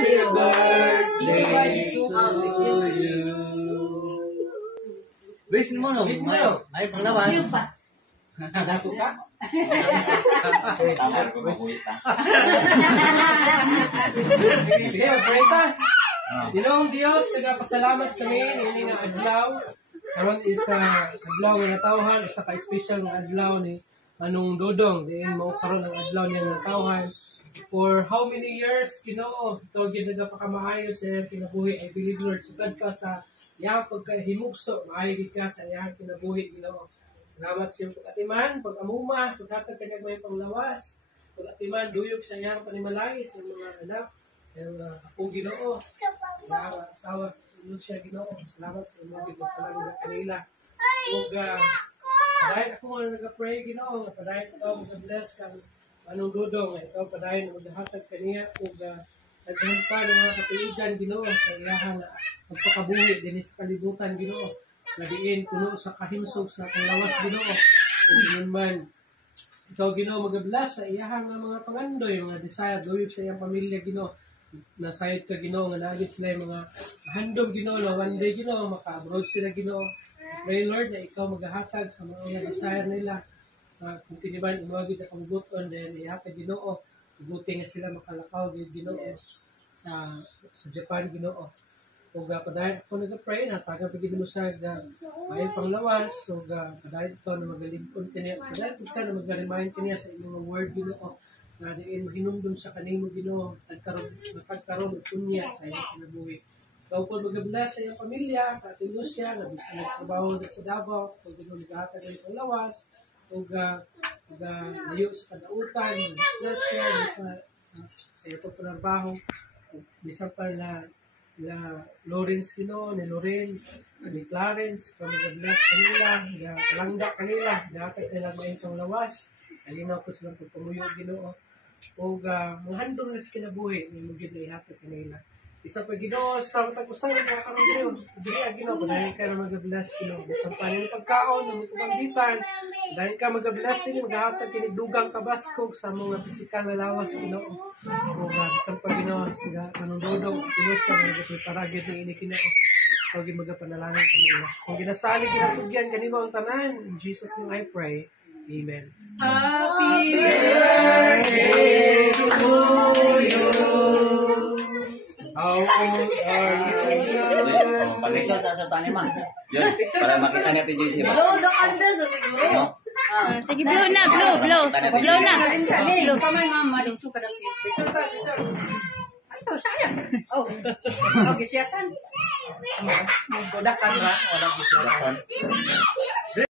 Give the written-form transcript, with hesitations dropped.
birthday to you. Wish mo no, may panglawas. Dato ka? Tama ko mabuhita. Sige, pray ka. Ginoong Dios, nagpasalamat kami ini nga adlaw. Karon is adlaw nga natawhan, isa ka special nga adlaw ni Manong Dodong. Diin mao karon ang adlaw niya natawhan. For how many years, Ginoo, ito gid nagapakamahayo sa kinabuhi. I believe, Lord, sugad pa sa iyang pagkahimugso, maayo ka sa iyang kinabuhi, Ginoo. Salamat sa iyong pag-atiman, pag-amuma, paghatag kanyang may panglawas, pag-atiman, duyog sa iyang panimalay, sa mga anak, sa iyong akong Ginoo, sa asawa sa inyo siya, Ginoo. Salamat sa iyong mga ginoo sa kanila. Ug dahil ako nga nag-pray, Ginoo, dahil ikaw mag-bless kang Manong Dodong, ikaw padayon na maghahatag kaniya ug naghan pa ng mga katuigan, Ginoo, sa iyahan na magpakabuhi din sa kalibutan, Ginoo. Nadiin puno sa kahimsog sa panglawas, Ginoo. Ug yun man, ikaw, Ginoo, mag-bless sa iyahan nga mga pangandoy, mga desire, duyog sa iyang pamilya, Ginoo. Nasayod ka, Ginoo, nga nagit sila yung mga handom, Ginoo, na one day, Ginoo, maka-abroad sila, Ginoo. Pray, Lord, na ikaw maghahatag sa mga desire nila. Kung tiniban, umagid na kamubuton, then ihatag, Ginoo. Buti nga sila makalakaw, Ginoo, sa Japan, Ginoo. Ug padayon ako nag-pray na taga pagid mo sa may panglawas, ug padayon ko na magalingkod kaniya, padayon ka na mag-remind kaniya sa imong word, Ginoo, na diin mahinumdum sa kanimo, Ginoo, magkagkaroon og punya sa iyong kinabuhi. Ikaw po mag-bless sa iyong pamilya, katilos siya, na bisa nagtrabaho na sa Davao, ug Ginoo naghatag ng panglawas, ug layo sa kadautan, mag-bless siya sa iyong pagtrabaho, bisa pa na Lawrence, Ginoo, ni Loren, ni Clarence, mag-bless kanila, kalangga kanila, dapat nila may isang lawas, alinaw po silang pagpamuyo, Ginoo, o mga handong na sa kinabuhi, may mugid na ihatag kanila. Isa pa, Ginoo, sa matag-usay, nakakaroon kayo, Ginoo, dahil ka na mag-bless, Ginoo, sampanin ng pagkaon, ng pagkambitan, dahil ka mag-bless, maghahatag kinidugang kabaskog sa mga pisikal na lawas, Ginoo. O isang pa, Ginoo, sa Manong Dodong, pilos ka, magpaparagid ng inikinao, huwag yung magapanalangin kanila. Kung ginasalig, ginatugyan kanimo ang tanan, in Jesus' name I pray, Amen. Happy birthday to you. How old are you? Pag-picture sa tani man. Yun, para makita niya ito JC. Blow the candles siguro. Sige, blow na. Blow na. Blow pa may mama dito ka dapat. Picture ta, picture. Ano, sayang. Oh. Okay, siya kan. Kodakan ra, wala gisudakan.